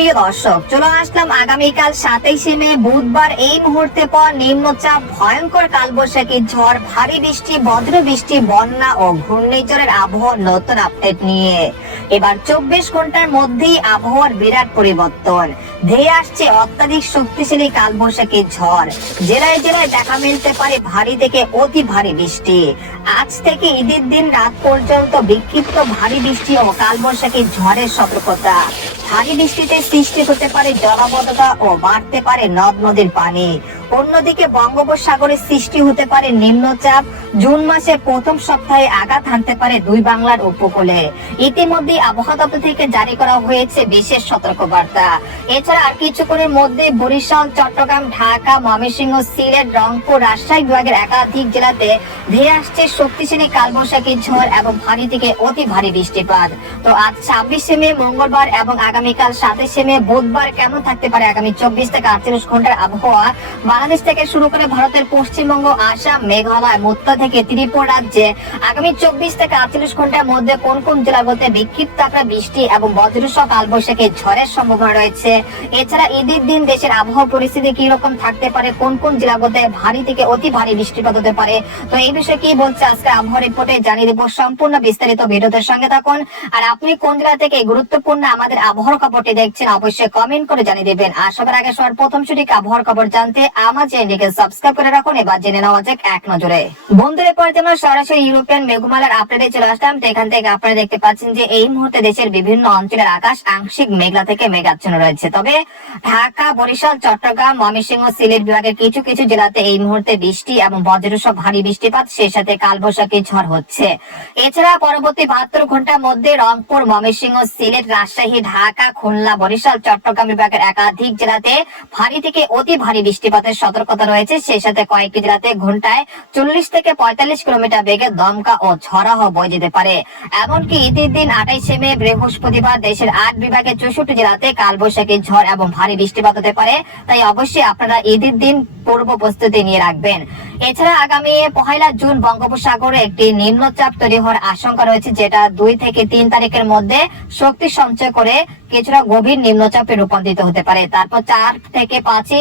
প্রিয় দর্শক, চলে আসলাম আগামীকাল 27শে মে বুধবার এই মুহূর্তে পর নিম্নচাপ, ভয়ঙ্কর কালবৈশাখী ঝড়, ভারী বৃষ্টি, বজ্র বৃষ্টি, বন্যা ও ঘূর্ণিঝড়ের আবহাওয়ার নতুন আপডেট নিয়ে। এবার 24 ঘন্টার মধ্যেই আবহাওয়ার বিরাট পরিবর্তন। ধেয়ে আসছে অত্যাধিক শক্তিশালী কালবৈশাখী ঝড়। জেলায় জেলায় দেখা মিলতে পারে ভারী থেকে অতি ভারী বৃষ্টি। আজ থেকে ঈদের দিন রাত পর্যন্ত বিক্ষিপ্ত ভারী বৃষ্টি ও কালবৈশাখী ঝড়ের সতর্কতা। ভারী বৃষ্টিতে সৃষ্টি হতে পারে জলাবদ্ধতা ও বাড়তে পারে নদ নদীর পানি। অন্যদিকে বঙ্গোপসাগরে সৃষ্টি হতে পারে নিম্নচাপ। জুন মাসের প্রথম সপ্তাহে আঘাত হানতে পারে দুই বাংলার উপকূলে। ইতিমধ্যে আবহাওয়া দপ্তর থেকে জারি করা হয়েছে বিশেষ সতর্কবার্তা। এছাড়া আর কিছুক্ষণের মধ্যে বরিশাল, চট্টগ্রাম, ঢাকা, ময়মনসিংহ, সিলেট, রংপুর, রাজশাহী বিভাগের একাধিক জেলাতে ধেয়ে আসছে শক্তিশালী কালবৈশাখী ঝড় এবং ভারী থেকে অতি ভারী বৃষ্টিপাত। তো আজ 26শে মে মঙ্গলবার এবং আগামীকাল 27শে মে বুধবার কেমন থাকতে পারে আগামী 24 থেকে 48 ঘন্টার আবহাওয়া? বাংলাদেশ থেকে শুরু করে ভারতের পশ্চিমবঙ্গ, আসাম, মেঘালয়, উত্তর থেকে ত্রিপুরা রাজ্যে আগামী 24 থেকে 48 ঘন্টার মধ্যে কোন কোন জেলাগুলোতে বিক্ষিপ্ত আকারে বৃষ্টি এবং বজ্রসহ কালবৈশাখী ঝড়ের সম্ভাবনা রয়েছে। এছাড়া ঈদের দিন দেশের আবহাওয়া পরিস্থিতি কি রকম থাকতে পারে, কোন কোন জেলাগুলোতে ভারী থেকে অতি ভারী বৃষ্টিপাত হতে পারে, তো এই বিষয়ে কি বলছে আজকে আবহাওয়া রিপোর্টে জানিয়ে দেব। সম্পূর্ণ বিস্তারিত ভিডিওতে সঙ্গে থাকুন। আর আপনি কোন জেলা থেকে গুরুত্বপূর্ণ আমাদের আবহাওয়ার খবরটি দেখছেন অবশ্যই কমেন্ট করে জানিয়ে দেবেন। আর সবার আগে সবার প্রথম সঠিক আবহাওয়ার খবর জানতে আমার চ্যানেলটিকে সাবস্ক্রাইব করে রাখুন। এবার জেনে নেওয়া যাক এক নজরে। বন্ধুরা, এরপর যেমন সরাসরি ইউরোপিয়ান মেঘমালার আপডেটে চলে আসলাম। তো এখান থেকে আপনারা দেখতে পাচ্ছেন যে এই মুহূর্তে দেশের বিভিন্ন অঞ্চলের আকাশ আংশিক মেঘলা থেকে মেঘাচ্ছন্ন রয়েছে। তবে ঢাকা, বরিশাল, চট্টগ্রাম, ময়মনসিংহ, সিলেট বিভাগের কিছু কিছু জেলাতে এই মুহূর্তে বৃষ্টি এবং বজ্রসহ ভারী বৃষ্টিপাত, সেই সাথে কালবৈশাখী ঝড় হচ্ছে। এছাড়া পরবর্তী 72 ঘন্টার মধ্যে রংপুর, ময়মনসিংহ, সিলেট, রাজশাহী, ঢাকা, খুলনা, বরিশাল, চট্টগ্রাম বিভাগের একাধিক জেলাতে ভারী থেকে অতি ভারী বৃষ্টিপাতের সতর্কতা রয়েছে। সেই সাথে কয়েকটি জেলাতে ঘন্টায় 40 থেকে 45 কিলোমিটার বেগে দমকা ও ঝড়ো হাওয়া বয়ে যেতে পারে। এমনকি ঈদের দিন 28শে মে বৃহস্পতিবার দেশের 8 বিভাগের 64 জেলাতে কালবৈশাখী ঝড় এবং ভারী বৃষ্টিপাত হতে পারে। তাই অবশ্যই আপনারা ঈদের দিন পূর্ব প্রস্তুতি নিয়ে রাখবেন। এছাড়া আগামী 1 জুন বঙ্গোপসাগরে একটি নিম্নচাপ তৈরি হওয়ার আশঙ্কা রয়েছে, যেটা 2 থেকে 3 তারিখের মধ্যে শক্তি সঞ্চয় করে কিছুটা গভীর নিম্নচাপে রূপান্তরিত হতে পারে। তারপর 4 থেকে 5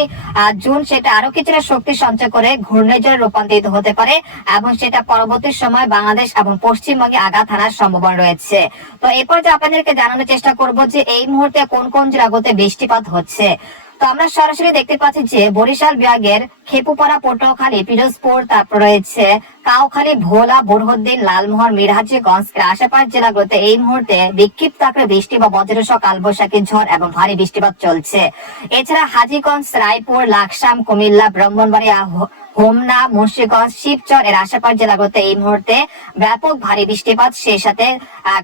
জুন সেটা আরো কিছুটা শক্তি সঞ্চয় করে ঘূর্ণিঝড়ে রূপান্তরিত হতে পারে এবং সেটা পরবর্তী সময় বাংলাদেশ এবং পশ্চিমবঙ্গে আঘাত হানার সম্ভাবনা রয়েছে। তো এরপর যে আপনাদেরকে জানানোর চেষ্টা করব যে এই মুহূর্তে কোন কোন জেলাগুলোতে বৃষ্টিপাত হচ্ছে। তো আমরা সরাসরি দেখতে পাচ্ছি যে বরিশাল বিভাগের খেপুপাড়া, পটুয়াখালী, পিরোজপুর, তারপর রয়েছে কাউখালী, ভোলা, বুরহানুদ্দিন, লালমোহন, মিরহাজিগঞ্জ এর আশেপাশ জেলাগুলোতে এই মুহূর্তে বিক্ষিপ্ত আকারে বৃষ্টি বা বজ্রসহ কালবৈশাখী ঝড় এবং ভারী বৃষ্টিপাত চলছে। এছাড়া হাজীগঞ্জ, রায়পুর, লাকসাম, কুমিল্লা, ব্রাহ্মণবাড়িয়া, হোমনা, মুন্সিগঞ্জ, শিবচর এর আশেপাশ জেলাগুলোতে এই মুহূর্তে ব্যাপক ভারী বৃষ্টিপাত, সেই সাথে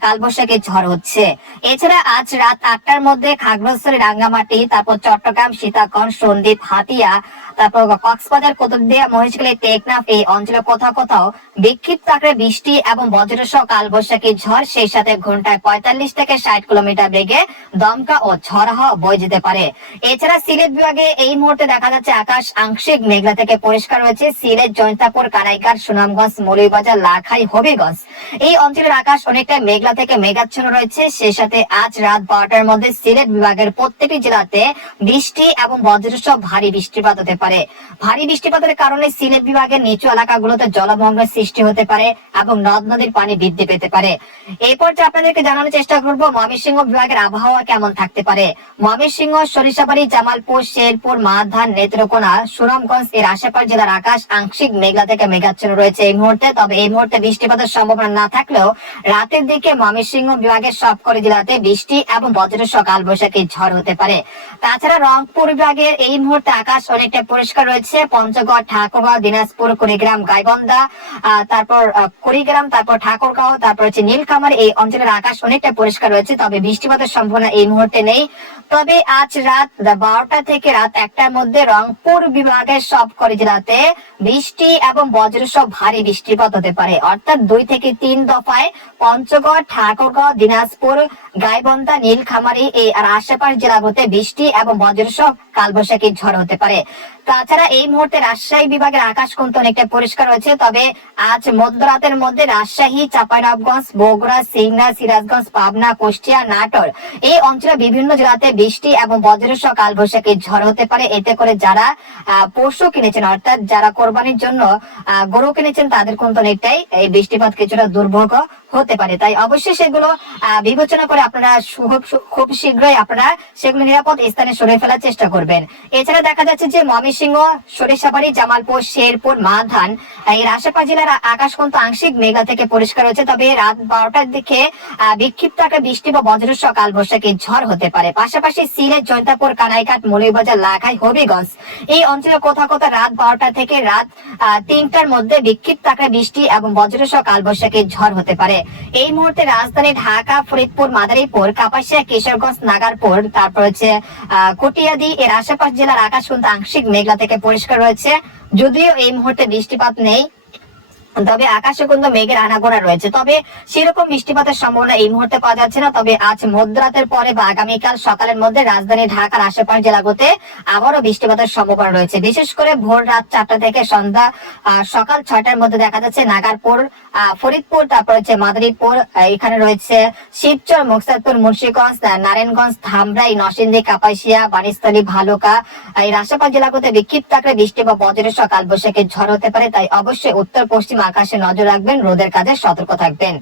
কালবৈশাখী ঝড় হচ্ছে। এছাড়া আজ রাত 8টার মধ্যে খাগড়াছড়ি, রাঙ্গামাটি, তারপর চট্টগ্রাম, সীতাকুণ্ড, সন্দ্বীপ, হাতিয়া, তারপর কক্সবাজার, কুতুবদিয়া, মহেশখালী, টেকনাফ এই অঞ্চলে কোথাও কোথাও বিক্ষিপ্ত আকারে বৃষ্টি এবং বজ্রসহ কালবৈশাখী ঝড়, সেই সাথে ঘন্টায় 45 থেকে 60 কিলোমিটার বেগে দমকা ও ঝড় হাওয়া বয়ে যেতে পারে। এছাড়া সিলেট বিভাগে এই মুহূর্তে দেখা যাচ্ছে আকাশ আংশিক মেঘলা থেকে পরিষ্কার রয়েছে। সিলেট, জৈন্তাপুর, কানাইঘাট, সুনামগঞ্জ, মৌলভীবাজার, লাখাই, হবিগঞ্জ এই অঞ্চলের আকাশ অনেকটা মেঘলা থেকে মেঘাচ্ছন্ন রয়েছে। সেই সাথে আজ রাত 12টার মধ্যে সিলেট বিভাগের প্রত্যেকটি জেলাতে বৃষ্টি এবং বজ্রসহ ভারী বৃষ্টিপাত হতে পারে। ভারী বৃষ্টিপাতের কারণে সিলেট বিভাগের নিচু এলাকাগুলোতে জলমগ্নের সৃষ্টি হতে পারে এবং নদ নদীর পানি বৃদ্ধি পেতে পারে। এই পর্যায়ে আপনাদেরকে জানানোর চেষ্টা করবো ময়মনসিংহ বিভাগের আবহাওয়া কেমন থাকতে পারে। ময়মনসিংহ, সরিষাবাড়ি, জামালপুর, শেরপুর, মাধান, নেত্রকোনা, সুনামগঞ্জ এর আশেপাশ জেলার আকাশ আংশিক মেঘলা থেকে মেঘাচ্ছন্ন রয়েছে এই মুহূর্তে। তবে এই মুহূর্তে বৃষ্টিপাতের সম্ভাবনা না থাকলেও রাতের দিকে ময়মনসিংহ বিভাগের সবকটি জেলাতে বৃষ্টি এবং বজ্রসহ কালবৈশাখী ঝড় হতে পারে। তাছাড়া রংপুর বিভাগের এই মুহূর্তে আকাশ অনেকটা পরিষ্কার রয়েছে। পঞ্চগড়, ঠাকুরগাঁও, দিনাজপুর, কুড়িগ্রাম, গাইবান্ধা, তারপর কুড়িগ্রাম, তারপর ঠাকুরগাঁও, তারপর হচ্ছে নীলকামার এই অঞ্চলের আকাশ অনেকটা পরিষ্কার রয়েছে। তবে বৃষ্টিপাতের সম্ভাবনা এই মুহূর্তে নেই। তবে আজ রাত 12টা থেকে রাত 1টার মধ্যে রংপুর বিভাগের সবকটি জেলাতে বৃষ্টি এবং বজ্রসহ ভারী বৃষ্টিপাত হতে পারে। অর্থাৎ 2 থেকে 3 দফায় পঞ্চগড়, ঠাকুরগাঁও, দিনাজপুর, গাইবান্ধা, নীলফামারী আর আশেপাশ জেলাগুলোতে বৃষ্টি এবং বজ্রসহ কালবৈশাখী ঝড় হতে পারে। তাছাড়া এই মুহূর্তে রাজশাহী বিভাগের আকাশ কিন্তু অনেকটা পরিষ্কার রয়েছে, তবে আজ মধ্যরাতের মধ্যে রাজশাহী, চাঁপাইনবাবগঞ্জ, বগুড়া, সিংড়া, সিরাজগঞ্জ, পাবনা, কুষ্টিয়া, নাটোর এই অঞ্চলে বিভিন্ন জেলাতে বৃষ্টি এবং বজ্রসহ কালবৈশাখী ঝড় হতে পারে। এতে করে যারা পশু কিনেছেন, অর্থাৎ যারা কোরবানির জন্য গরু কিনেছেন, তাদের কিন্তু অনেকটাই এই বৃষ্টিপাত কিছুটা দুর্ভোগ হতে পারে। তাই অবশ্যই সেগুলো বিবেচনা করে আপনারা খুব শীঘ্রই আপনারা সেগুলো নিরাপদ স্থানে সরিয়ে ফেলার চেষ্টা করবেন। এছাড়া দেখা যাচ্ছে যে ময়মনসিংহ, সরিষাবাড়ি, জামালপুর, শেরপুর, মাধান এর আশেপাশ জেলার আকাশ কিন্তু আংশিক মেঘলা থেকে পরিষ্কার হয়েছে, তবে রাত 12টার দিকে বিক্ষিপ্ত আকারে বৃষ্টি বা বজ্রসহ কালবৈশাখী ঝড় হতে পারে। পাশাপাশি সিলেট, জৈন্তাপুর, কানাইঘাট, মৌলভীবাজার, লাখাই, হবিগঞ্জ এই অঞ্চলে কোথাও কোথাও রাত 12টা থেকে রাত 3টার মধ্যে বিক্ষিপ্ত আকারে বৃষ্টি এবং বজ্রসহ কালবৈশাখী ঝড় হতে পারে। এই মুহূর্তে রাজধানী ঢাকা, ফরিদপুর, মাদারীপুর, কাপাসিয়া, কিশোরগঞ্জ, নাগারপুর, তারপর হচ্ছে কটিয়াদি এর আশেপাশ জেলার আকাশ কিন্তু আংশিক মেঘলা থেকে পরিষ্কার রয়েছে। যদিও এই মুহূর্তে বৃষ্টিপাত নেই, তবে আকাশে কিন্তু মেঘের আনাগোনা রয়েছে, তবে সেরকম বৃষ্টিপাতের সম্ভাবনা এই মুহূর্তে পাওয়া যাচ্ছে না। তবে আজ মধ্যরাতের পরে বা আগামীকাল সকালের মধ্যে রাজধানী ঢাকার আশেপাশ জেলাগুলোতে আবারও বৃষ্টিপাতের সম্ভাবনা রয়েছে। বিশেষ করে ভোর রাত 4টা থেকে সন্ধ্যা সকাল 6টার মধ্যে দেখা যাচ্ছে নাগারপুর, ফরিদপুর, তারপর হচ্ছে মাদারীপুর, এখানে রয়েছে শিবচর, মুকতাদিরপুর, মুন্সিগঞ্জ, নারায়ণগঞ্জ, ধামরাই, নরসিংদী, কাপাসিয়া, বাণীস্থলী, ভালুকা এর আশেপাশ জেলাগুলোতে বিক্ষিপ্ত আকারে বৃষ্টি বা বজ্রসহ কালবৈশাখী ঝড় হতে পারে। তাই অবশ্যই উত্তর পশ্চিম আকাশে নজর রাখবেন, রোদের কাজে সতর্ক থাকবেন।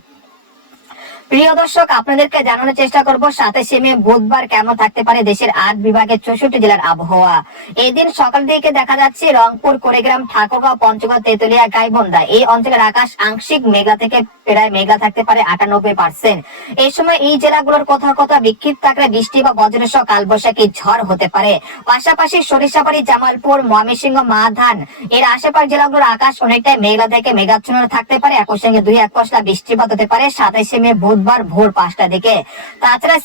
প্রিয় দর্শক, আপনাদেরকে জানানোর চেষ্টা করব 27শে মে বুধবার কেমন থাকতে পারে দেশের 8 বিভাগের 64 জেলার আবহাওয়া। এই দিন সকাল দিকে দেখা যাচ্ছে রংপুর, কুড়িগ্রাম, ঠাকুরগাঁও, পঞ্চগড়, তেতুলিয়া, গাইবান্ধা এই অঞ্চলের আকাশ আংশিক মেঘলা থেকে প্রায় মেঘলা থাকতে পারে 98%। এই সময় এই জেলাগুলোর কোথাও কোথাও বিক্ষিপ্ত আকারে বৃষ্টি বা বজ্রসহ কালবৈশাখী ঝড় হতে পারে। পাশাপাশি সরিষাবাড়ি, জামালপুর, ময়মনসিংহ, মাধান এর আশেপাশ জেলাগুলোর আকাশ অনেকটাই মেঘলা থেকে মেঘাচ্ছন্ন থাকতে পারে। একই সঙ্গে 2-1 পশলা বৃষ্টিপাত হতে পারে 27শে মে বুধবার ভোর 5টা দিকে। তাছাড়া